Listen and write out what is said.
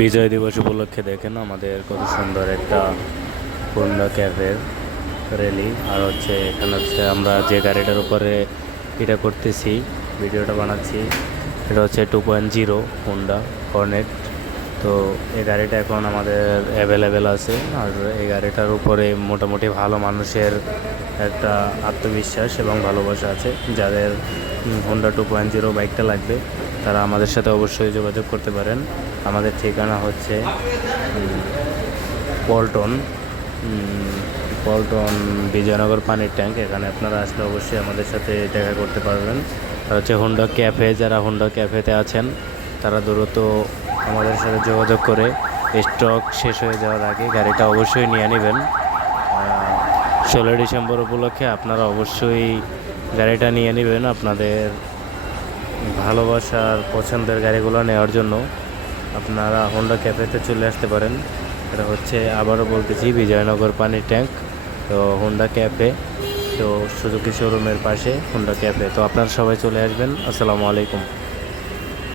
বিজয় দিবস উপলক্ষে দেখেন আমাদের কত সুন্দর একটা হোন্ডা ক্যাফের র্যালি। আর হচ্ছে এখানে হচ্ছে আমরা যে গাড়িটার উপরে এটা করতেছি, ভিডিওটা বানাচ্ছি, এটা হচ্ছে 2.0 হোন্ডা হর্নেট। তো এই গাড়িটা এখন আমাদের অ্যাভেলেবেল আছে। আর এই গাড়িটার উপরে মোটামুটি ভালো মানুষের একটা আত্মবিশ্বাস এবং ভালোবাসা আছে। যাদের হোন্ডা 2.0 বাইকটা লাগবে তারা আমাদের সাথে অবশ্যই যোগাযোগ করতে পারেন। আমাদের ঠিকানা হচ্ছে পল্টন পল্টন বিজয়নগর পানির ট্যাঙ্ক। এখানে আপনারা আসলে অবশ্যই আমাদের সাথে দেখা করতে পারবেন। আর হচ্ছে হোন্ডা ক্যাফে, যারা হোন্ডা ক্যাফেতে আছেন তারা দ্রুত আমাদের সাথে যোগাযোগ করে স্টক শেষ হয়ে যাওয়ার আগে গাড়িটা অবশ্যই নিয়ে নেবেন। 16 ডিসেম্বর উপলক্ষে আপনারা অবশ্যই গাড়িটা নিয়ে নেবেন আপনাদের ভালোবাসার পছন্দের গাড়িগুলো নেওয়ার জন্য। আপনারা হোন্ডা ক্যাফেতে চলে আসতে পারেন। এটা হচ্ছে আবারও বলতেছি বিজয়নগর পানির ট্যাঙ্ক, তো হোন্ডা ক্যাফে, তো সুজুকি শোরুমের পাশে হোন্ডা ক্যাফে। তো আপনারা সবাই চলে আসবেন। আসসালামু আলাইকুম।